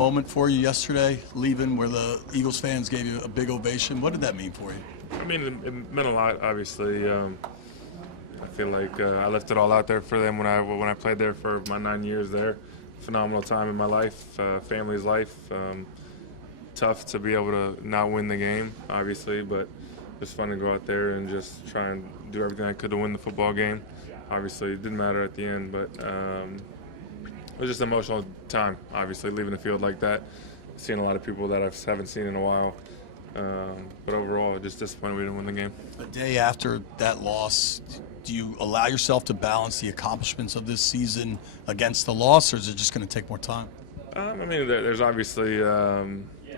Moment for you yesterday, leaving where the Eagles fans gave you a big ovation. What did that mean for you? I mean, it meant a lot, obviously. I feel like I left it all out there for them when I played there for my 9 years there. Phenomenal time in my life, family's life. Tough to be able to not win the game, obviously, but just fun to go out there and just try and do everything I could to win the football game. Obviously, it didn't matter at the end, but it was just an emotional time, obviously, leaving the field like that, seeing a lot of people that I haven't seen in a while. But overall, just disappointed we didn't win the game. A day after that loss, do you allow yourself to balance the accomplishments of this season against the loss, or is it just going to take more time? I mean, there's obviously a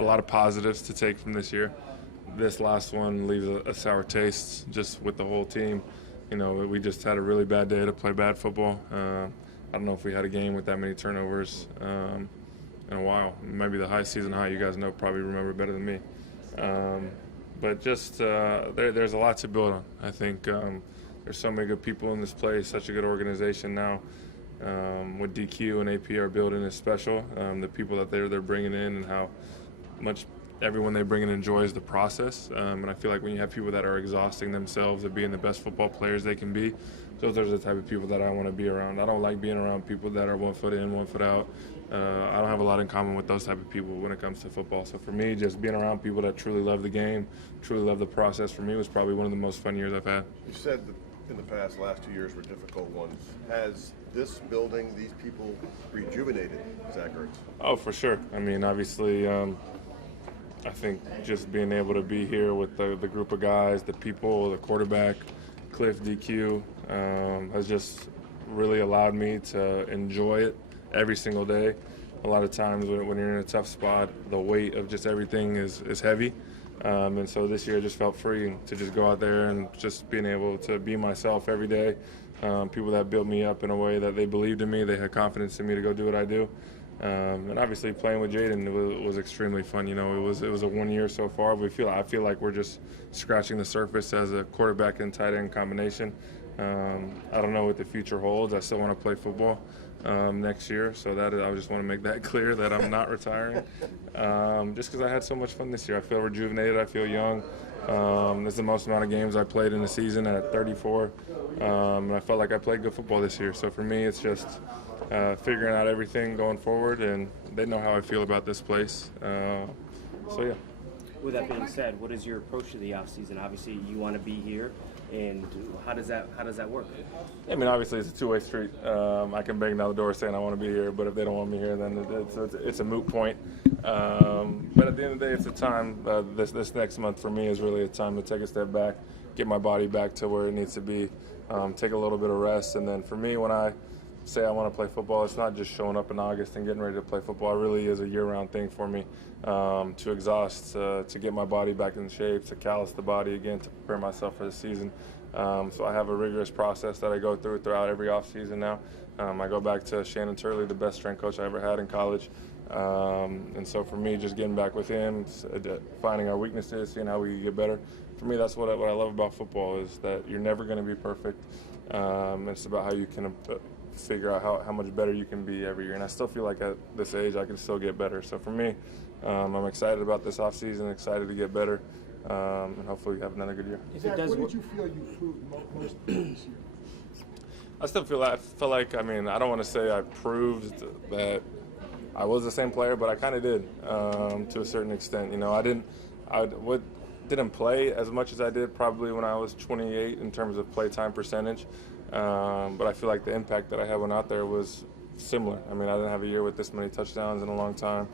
lot of positives to take from this year. This last one leaves a sour taste just with the whole team. You know, we just had a really bad day to play bad football. I don't know if we had a game with that many turnovers in a while. Maybe the high season high, you guys know, probably remember better than me. But just there's a lot to build on. I think there's so many good people in this place, such a good organization now. What DQ and AP are building is special. The people that they're bringing in and how much everyone they bring in enjoys the process. And I feel like when you have people that are exhausting themselves of being the best football players they can be, those are the type of people that I want to be around. I don't like being around people that are 1 foot in, 1 foot out. I don't have a lot in common with those type of people when it comes to football. So for me, just being around people that truly love the game, truly love the process, for me was probably one of the most fun years I've had. You said that in the past, last 2 years were difficult ones. Has this building, these people, rejuvenated Zach Ertz? Oh, for sure. I mean, obviously, I think just being able to be here with the group of guys, the people, the quarterback, Cliff, DQ, has just really allowed me to enjoy it every single day. A lot of times when you're in a tough spot, the weight of just everything is heavy. And so this year I just felt free to just go out there and just being able to be myself every day. People that built me up in a way that they believed in me, they had confidence in me to go do what I do. And obviously playing with Jaden was extremely fun. You know, it was a 1 year so far. I feel like we're just scratching the surface as a quarterback and tight end combination. I don't know what the future holds. I still want to play football next year, so that I just want to make that clear that I'm not retiring. Just because I had so much fun this year, I feel rejuvenated. I feel young. This is the most amount of games I played in the season at 34, and I felt like I played good football this year. So for me, it's just figuring out everything going forward, and they know how I feel about this place. So yeah. With that being said, what is your approach to the offseason? Obviously, you want to be here, and how does that work? I mean, obviously, it's a two-way street. I can bang down the door saying I want to be here, but if they don't want me here, then it's a moot point. But at the end of the day, it's a time. This next month for me is really a time to take a step back, get my body back to where it needs to be, take a little bit of rest, and then for me, when I say I want to play football, it's not just showing up in August and getting ready to play football. It really is a year-round thing for me, to exhaust, to get my body back in shape, to callous the body again, to prepare myself for the season. So I have a rigorous process that I go throughout every offseason now. I go back to Shannon Turley, the best strength coach I ever had in college. And so for me, just getting back with him, finding our weaknesses, seeing how we get better. For me, that's what I love about football, is that you're never going to be perfect. It's about how you can figure out how much better you can be every year. And I still feel like at this age I can still get better. So for me, I'm excited about this offseason, excited to get better, and hopefully have another good year. Zach, what did you feel you proved most this year? I feel like, I mean, I don't want to say I proved that I was the same player, but I kind of did, to a certain extent. You know, I didn't play as much as I did probably when I was 28 in terms of play time percentage. But I feel like the impact that I had when out there was similar. I mean, I didn't have a year with this many touchdowns in a long time.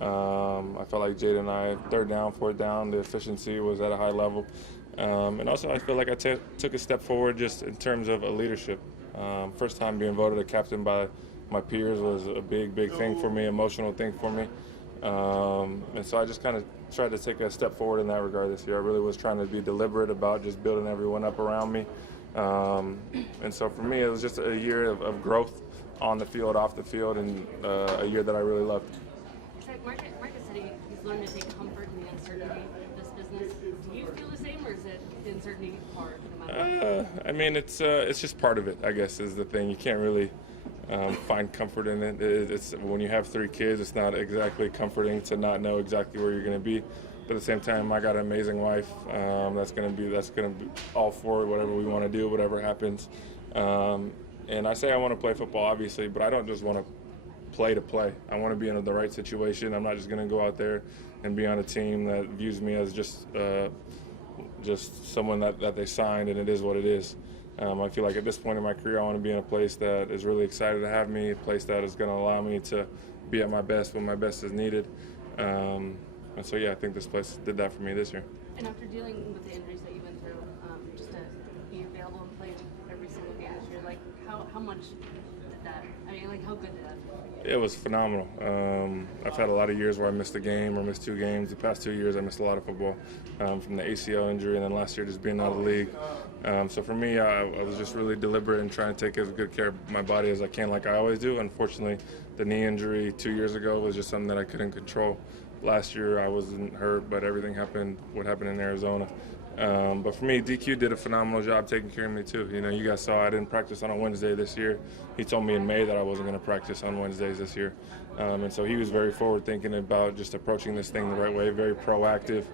I felt like Jaden and I, third down, fourth down, the efficiency was at a high level. And also I feel like I took a step forward just in terms of a leadership. First time being voted a captain by my peers was a big thing for me, emotional thing for me. And so I just kind of tried to take a step forward in that regard this year. I really was trying to be deliberate about just building everyone up around me. And so for me, it was just a year of growth on the field, off the field, and a year that I really loved. Marcus said he's learned to take comfort in the uncertainty of this business. Do you feel the same, or is it the uncertainty part? I mean, it's just part of it, I guess, is the thing. You can't really find comfort in it. It's when you have 3 kids, it's not exactly comforting to not know exactly where you're going to be. But at the same time, I got an amazing wife that's going to be all for whatever we want to do, whatever happens. And I say I want to play football, obviously, but I don't just want to play. I want to be in the right situation. I'm not just going to go out there and be on a team that views me as just someone that they signed, and it is what it is. I feel like at this point in my career, I want to be in a place that is really excited to have me, a place that is going to allow me to be at my best when my best is needed. And so, yeah, I think this place did that for me this year. And after dealing with the injuries that you went through, just to be available and play every single game this year, like how much did that? I mean, like how good did that feel? It was phenomenal. I've had a lot of years where I missed a game or missed 2 games. The past 2 years, I missed a lot of football from the ACL injury, and then last year just being out of the league. So for me, I was just really deliberate in trying to take as good care of my body as I can, like I always do. Unfortunately, the knee injury 2 years ago was just something that I couldn't control. Last year, I wasn't hurt, but everything happened, what happened in Arizona. But for me, DQ did a phenomenal job taking care of me too. You know, you guys saw I didn't practice on a Wednesday this year. He told me in May that I wasn't going to practice on Wednesdays this year. And so he was very forward thinking about just approaching this thing the right way, very proactive.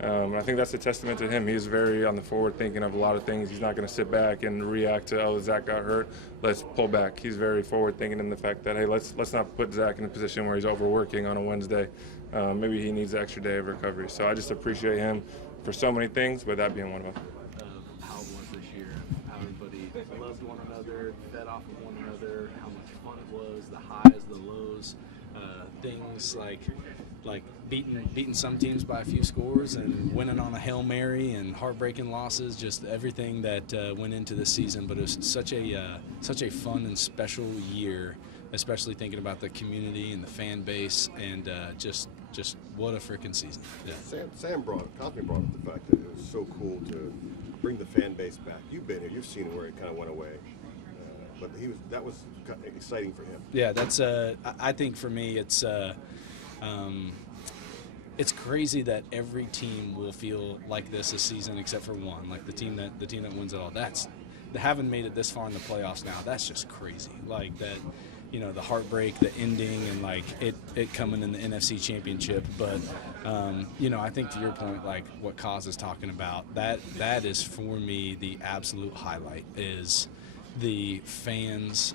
And I think that's a testament to him. He's very on the forward thinking of a lot of things. He's not going to sit back and react to, oh, Zach got hurt, let's pull back. He's very forward thinking in the fact that, hey, let's not put Zach in a position where he's overworking on a Wednesday. Maybe he needs an extra day of recovery. So I just appreciate him for so many things, but that being one of them. How it was this year, how everybody loved one another, fed off of one another, how much fun it was, the highs, the lows, things like beating some teams by a few scores and winning on a Hail Mary and heartbreaking losses, just everything that went into this season. But it was such a fun and special year, especially thinking about the community and the fan base, and just what a freaking season. Yeah. Coffee brought up the fact that it was so cool to bring the fan base back. You've been here, you've seen where it kind of went away, but that was exciting for him. Yeah, that's I think for me it's crazy that every team will feel like this season except for one, like the team that wins it all. That's having made it this far in the playoffs now. That's just crazy. Like that. You know, the heartbreak, the ending, and like it coming in the NFC Championship. But you know, I think to your point, like what Kaz is talking about, that is for me the absolute highlight is the fans,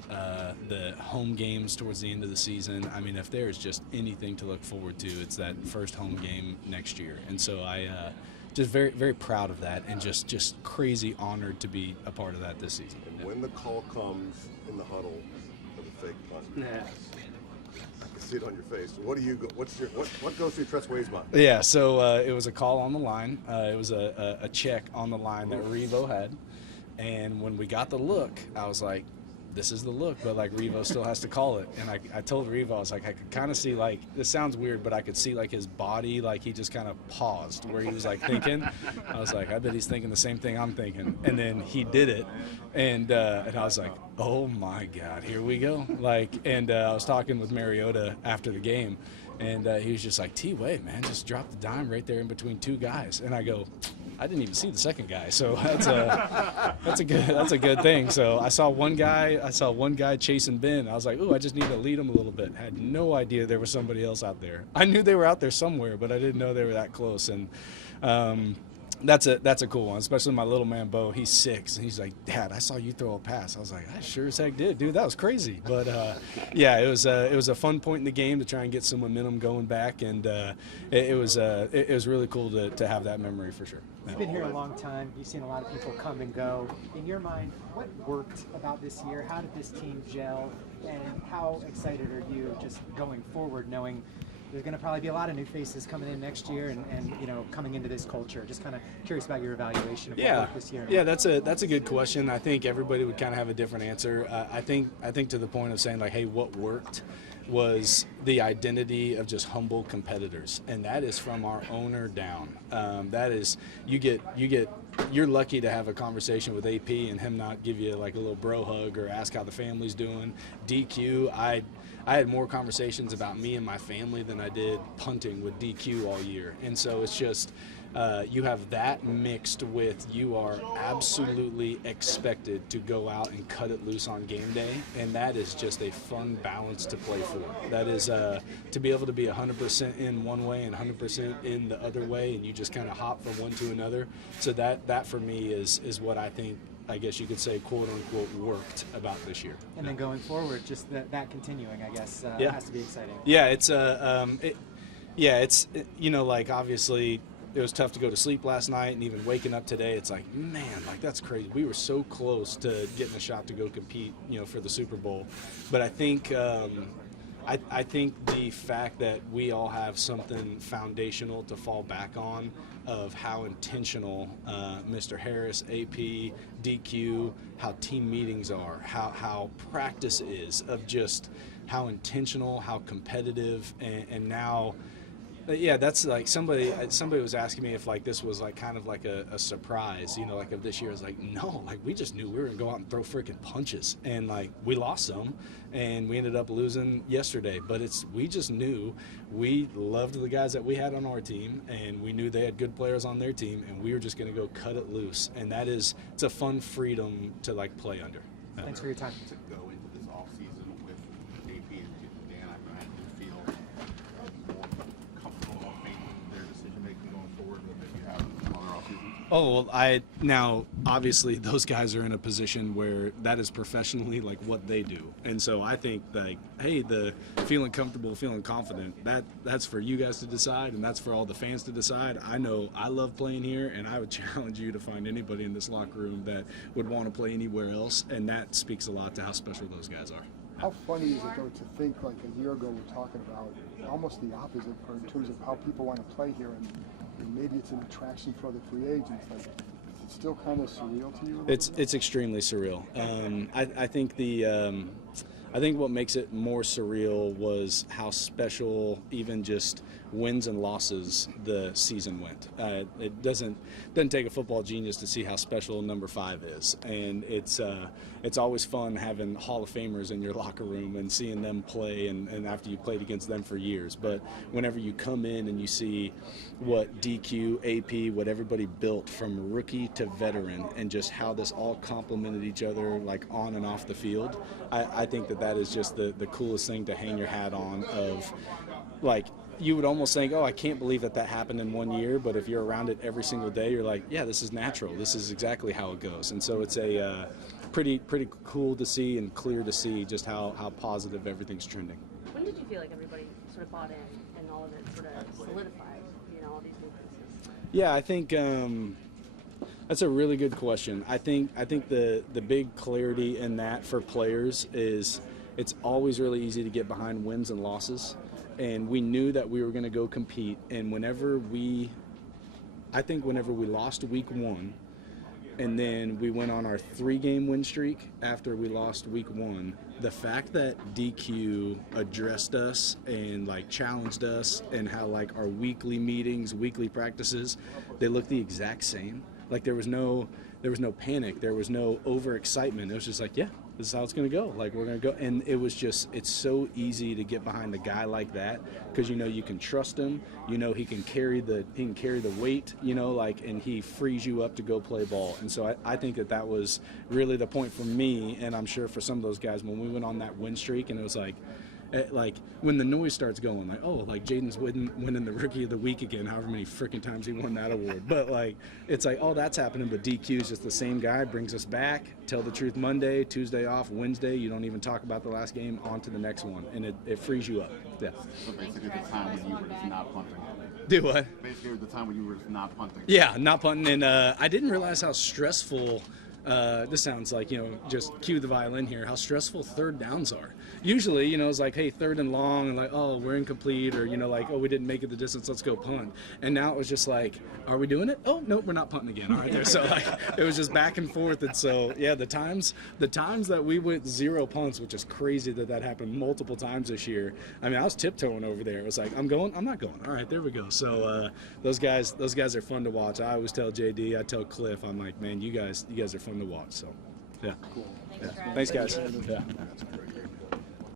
the home games towards the end of the season. I mean, if there is just anything to look forward to, it's that first home game next year. And so I just very, very proud of that, and just crazy honored to be a part of that this season. And when the call comes in the huddle, fake punt. I can see it on your face. What goes through Tress Way's mind? Yeah, so it was a call on the line. It was a check on the line that Revo had, and when we got the look, I was like, this is the look, but like Revo still has to call it. And I told Revo, I was like, I could kind of see, like, this sounds weird, but I could see like his body, like he just kind of paused where he was like thinking. I was like, I bet he's thinking the same thing I'm thinking. And then he did it, and I was like, oh my God, here we go. Like, and I was talking with Mariota after the game, and he was just like, T-Way, man, just drop the dime right there in between 2 guys. And I go, I didn't even see the second guy, so that's a good thing. So I saw one guy chasing Ben. I was like, ooh, I just need to lead him a little bit. I had no idea there was somebody else out there. I knew they were out there somewhere, but I didn't know they were that close. And that's a cool one, especially my little man Bo. He's 6, and he's like, Dad, I saw you throw a pass. I was like, I sure as heck did, dude. That was crazy. But yeah, it was a fun point in the game to try and get some momentum going back, and it was really cool to have that memory for sure. You've been here a long time. You've seen a lot of people come and go. In your mind, what worked about this year? How did this team gel? And how excited are you just going forward, knowing there's going to probably be a lot of new faces coming in next year, and you know, coming into this culture? Just kind of curious about your evaluation of what worked this year. Yeah, that's a good question. I think everybody would kind of have a different answer. I think to the point of saying like, hey, what worked was the identity of just humble competitors, and that is from our owner down. That is, you're lucky to have a conversation with AP and him not give you like a little bro hug or ask how the family's doing. DQ, I had more conversations about me and my family than I did punting with DQ all year, and so it's just. You have that mixed with you are absolutely expected to go out and cut it loose on game day, and that is just a fun balance to play for. That is to be able to be 100% in one way and 100% in the other way, and you just kind of hop from one to another. So that for me is what I think, I guess you could say, quote unquote, worked about this year. And then going forward, just that continuing, I guess, has to be exciting. Yeah, it's like obviously. It was tough to go to sleep last night, and even waking up today, it's like, man, like that's crazy. We were so close to getting a shot to go compete, for the Super Bowl. But I think, I think the fact that we all have something foundational to fall back on, of how intentional Mr. Harris, AP, DQ, how team meetings are, how practice is, of just how intentional, how competitive, and now. Yeah, that's like somebody was asking me if like this was like kind of like a surprise, like of this year. I was like, no, like we just knew we were gonna go out and throw freaking punches, and like we lost some, and we ended up losing yesterday. But we just knew we loved the guys that we had on our team, and we knew they had good players on their team, and we were just gonna go cut it loose, and it's a fun freedom to like play under. Thanks for your time. To go into this offseason with AP and Dan, I do feel more comfortable about making their decision making going forward than maybe you have in other offseasons? Oh, well, now obviously those guys are in a position where that is professionally like what they do, and so I think like, hey, the feeling comfortable, feeling confident, that's for you guys to decide, and that's for all the fans to decide. I know I love playing here, and I would challenge you to find anybody in this locker room that would want to play anywhere else, and that speaks a lot to how special those guys are. How funny is it, though, to think like a year ago we're talking about almost the opposite in terms of how people want to play here, and maybe it's an attraction for other free agents. Like, is it still kind of surreal to you? It's extremely surreal. I think what makes it more surreal was how special even just wins and losses the season went. It doesn't take a football genius to see how special number 5 is, and it's always fun having Hall of Famers in your locker room and seeing them play, and after you played against them for years. But whenever you come in and you see what DQ, AP, what everybody built from rookie to veteran, and just how this all complemented each other like on and off the field, I think that is just the coolest thing to hang your hat on. Of like, you would almost think, oh, I can't believe that happened in 1 year, but if you're around it every single day, you're like, yeah, this is natural. This is exactly how it goes. And so it's a pretty cool to see and clear to see just how positive everything's trending. When did you feel like everybody sort of bought in and all of it sort of solidified, all these new pieces? Yeah, I think that's a really good question. I think the big clarity in that for players is it's always really easy to get behind wins and losses. And we knew that we were going to go compete. And whenever we lost week 1, and then we went on our 3-game win streak after we lost week 1, the fact that DQ addressed us and like challenged us, and how like our weekly meetings, weekly practices, they looked the exact same. Like there was no panic, there was no overexcitement. It was just like, yeah, this is how it's going to go. Like, we're going to go. And it was just, it's so easy to get behind a guy like that, because you can trust him. He can carry the weight, and he frees you up to go play ball. And so I think that was really the point for me, and I'm sure for some of those guys, when we went on that win streak, and it was like when the noise starts going, like, oh, like Jaden's winning the Rookie of the Week again, however many freaking times he won that award. But like, it's like, oh, that's happening, but DQ is just the same guy, brings us back. Tell the truth Monday, Tuesday off, Wednesday you don't even talk about the last game, on to the next one, and it frees you up. Yeah. So basically the time when you were just not punting. Do what? Basically the time when you were just not punting. Yeah, not punting, and I didn't realize how stressful this sounds like, just cue the violin here, how stressful third downs are. Usually, it's like, hey, third and long, and like, oh, we're incomplete, or, like, oh, we didn't make it the distance, let's go punt. And now it was just like, are we doing it? Oh, nope, we're not punting again. All right, there. So, like, it was just back and forth. And so, yeah, the times that we went 0 punts, which is crazy that happened multiple times this year. I mean, I was tiptoeing over there. It was like, I'm going, I'm not going. All right, there we go. So those guys are fun to watch. I always tell JD, I tell Cliff, I'm like, man, you guys are fun to watch. So, yeah. Thanks, Yeah. Tress. Thanks, guys. Yeah. That's great.